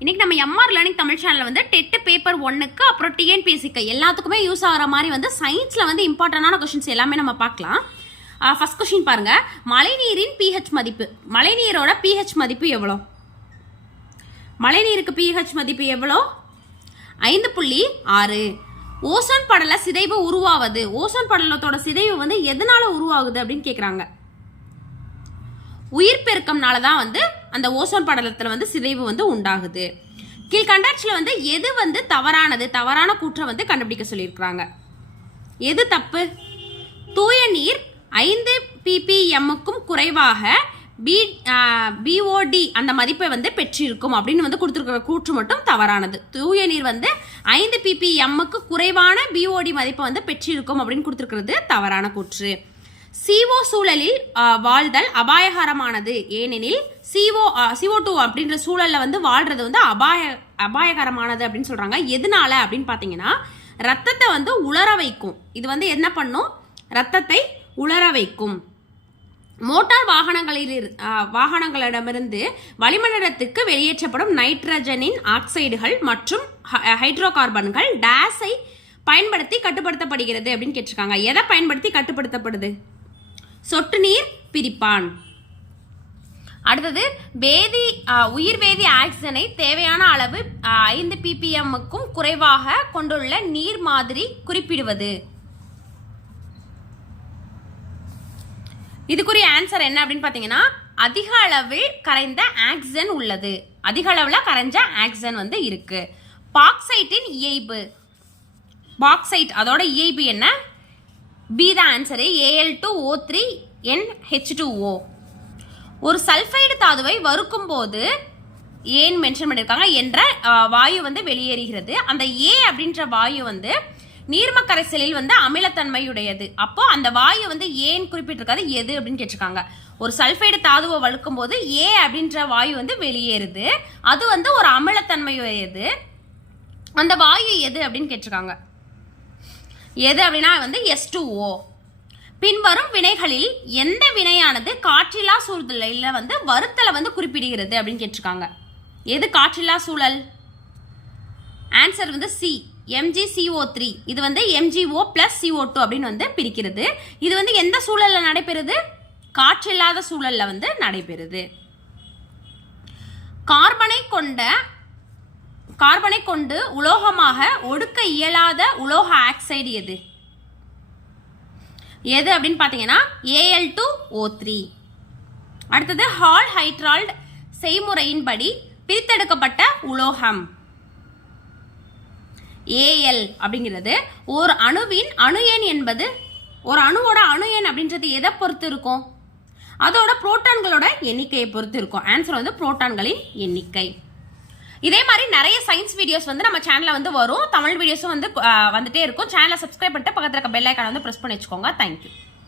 இன்னைக்கு நம்ம MR learning Tamil சேனல்ல வந்து டெட் பேப்பர் 1க்கு அப்புறம் டிஎன்பிஎஸ்சிக்கு எல்லாத்துக்குமே யூஸ் ஆகிற மாதிரி வந்து சயின்ஸ்ல வந்து இம்பார்ட்டன்டான கொஸ்டின்ஸ் எல்லாமே நம்ம பார்க்கலாம். ஃபர்ஸ்ட் கொஸ்டின் பாருங்க, மழைநீரின் pH மதிப்பு. மழைநீரோட pH மதிப்பு எவ்வளோ? மழைநீருக்கு pH மதிப்பு எவ்வளோ? 5.6. ஓசோன் படல சிதைவு உருவாவது. ஓசோன் படலத்தோட சிதைவு வந்து எதனால உருவாகுது அப்படின்னு கேட்குறாங்க. உயிர் பெருக்கம்னால தான் வந்து அந்த ஓசோன் படலத்தில் வந்து சிதைவு வந்து உண்டாகுது. கீழ்கண்டாட்சியில் வந்து எது வந்து தவறானது, தவறான கூற்றை வந்து கண்டுபிடிக்க சொல்லியிருக்கிறாங்க. எது தப்பு? தூய நீர் 5 ppmக்கும் குறைவாக BOD அந்த மதிப்பை வந்து பெற்றிருக்கும் அப்படின்னு வந்து கொடுத்துருக்கிற கூற்று மட்டும் தவறானது. தூய நீர் வந்து 5 ppmக்கு குறைவான BOD மதிப்பை வந்து பெற்றிருக்கும் அப்படின்னு கொடுத்துருக்கிறது தவறான கூற்று. CO சூழலில் வாழ்தல் அபாயகரமானது. ஏனெனில் CO2 அப்படின்ற சூழல்ல வந்து வாழ்றது வந்து அபாயகரமானது அப்படின்னு சொல்றாங்க. எதனால அப்படின்னு பார்த்தீங்கன்னா, ரத்தத்தை வந்து உலர வைக்கும். இது வந்து என்ன பண்ணும்? ரத்தத்தை உலர வைக்கும். மோட்டார் வாகனங்களிடமிருந்து வளிமண்டலத்துக்கு வெளியேற்றப்படும் நைட்ரஜனின் ஆக்சைடுகள் மற்றும் ஹைட்ரோ கார்பன்கள் டேஸை பயன்படுத்தி கட்டுப்படுத்தப்படுகிறது அப்படின்னு கேட்டிருக்காங்க. எதை பயன்படுத்தி கட்டுப்படுத்தப்படுது? சொட்டு நீர் பிரிப்பான். அடுத்தது உயிர் வேதி ஆக்சிஜனை தேவையான அளவு 5 ppmக்கும் குறைவாக கொண்டுள்ள நீர் மாதிரி குறிப்பிடுவது. இதுக்குரிய ஆன்சர் என்ன அப்படின்னு பார்த்தீங்கன்னா, அதிக அளவில் கரைந்த ஆக்சிஜன் உள்ளது. அதிக அளவில் கரைஞ்ச ஆக்சிஜன் வந்து இருக்கு. பாக்சைட்டின் இயைபு. பாக்சைட் அதோட இயைபு என்ன? பி தான் ஆன்சரு. Al2O3NH2O. ஒரு சல்ஃபைடு தாதுவை வறுக்கும் போது ஏன் மென்ஷன் பண்ணியிருக்காங்க என்ற வாயு வந்து வெளியேறுகிறது. அந்த ஏ அப்படின்ற வாயு வந்து நீர்ம கரைசலில் வந்து அமிலத்தன்மையுடையது. அப்போ அந்த வாயு வந்து ஏன் குறிப்பிட்டிருக்காது, எது அப்படின்னு கேட்டிருக்காங்க. ஒரு சல்ஃபைடு தாதுவை வறுக்கும் போது ஏ அப்படின்ற வாயு வந்து வெளியேறுது. அது வந்து ஒரு அமிலத்தன்மையுடையது. அந்த வாயு எது அப்படின்னு கேட்டிருக்காங்க. எது அப்படின்னா வந்து H2O. பின்வரும் வினைகளில் எந்த வினையானது காற்றில்லா சூழலில் வந்து வறுத்தலை வந்து குறிப்பிடுகிறது அப்படின்னு கேட்டிருக்காங்க. எது காற்றில்லா சூழல்? ஆன்சர் வந்து சி, MgCO3. இது வந்து MgO + CO2 அப்படின்னு வந்து பிரிக்கிறது. இது வந்து எந்த சூழல்ல நடைபெறுது? காற்றில்லாத சூழல்ல வந்து நடைபெறுது. கார்பனை கொண்டு உலோகமாக ஒடுக்க இயலாத உலோக ஆக்சைடு எது? எது அப்படின்னு பார்த்தீங்கன்னா Al2O3. அடுத்தது ஹால் ஹைட்ரால்ட் செய்முறையின்படி பிரித்தெடுக்கப்பட்ட உலோகம் Al அப்படிங்கிறது. ஒரு அணுவின் அணு எண் என்பது, ஒரு அணுவோட அணு எண் அப்படின்றது எதை பொறுத்து இருக்கும்? அதோட புரோட்டான்களோட எண்ணிக்கையை பொறுத்து இருக்கும். ஆன்சர் வந்து புரோட்டான்களின் எண்ணிக்கை. இதே மாதிரி நிறைய சயின்ஸ் வீடியோஸ் வந்து நம்ம சேனல்ல வந்து வரும். தமிழ் வீடியோஸும் வந்து வந்துட்டே இருக்கும். சேனலை சப்ஸ்கிரைப் பண்ணிட்டு பக்கத்துல இருக்க பெல் ஐகானை வந்து பிரஸ் பண்ணி வச்சுக்கோங்க. தேங்க்யூ.